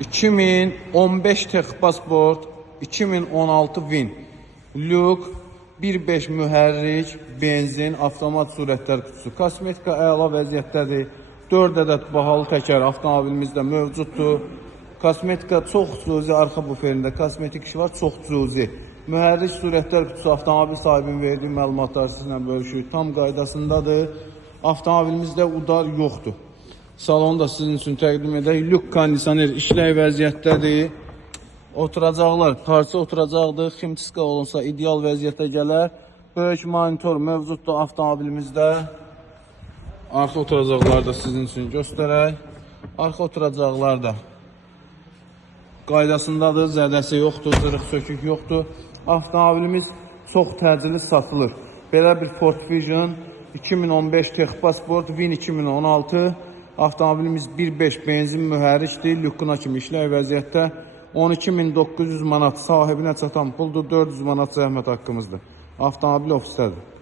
2015 Texpasport, 2016 Vin, Luk, 1.5 mühərrik, benzin, avtomat surətlər kutusu. Kosmetika əla vəziyyətdədir. 4 ədəd bahalı təkər avtomobilimizdə mövcuddur. Kosmetika çox cüzi, arxa buferində kosmetik işi var, çox cüzi. Mühərrik surətlər kutusu avtomobil sahibinin verdiyi məlumatlar sizinlə bölüşürük. Tam qaydasındadır. Avtomobilimizdə udar yoxdur. Salonu da sizin üçün təqdim edək. Lük kondisioner işlək vəziyyətdədir. Oturacaqlar, parça oturacaqdır. Ximçiska olunsa ideal vəziyyətə gələr. Böyük monitor mövcuddur avtomobilimizdə. Arxa oturacaqlar da sizin üçün göstərək. Arxa oturacaqlar da qaydasındadır. Zədəsi yoxdur, zırıq sökük yoxdur. Avtomobilimiz çox təcili satılır. Belə bir Ford Fusion 2015 Texpasport Vin 2016. Avtomobilimiz 1.5 benzin mühərrikdir. Lükuna kimi işlək vəziyyətdə. 12.900 manat sahibinə çatan puldur. 400 manat zəhmət haqqımızdır. Avtomobil ofisdədir.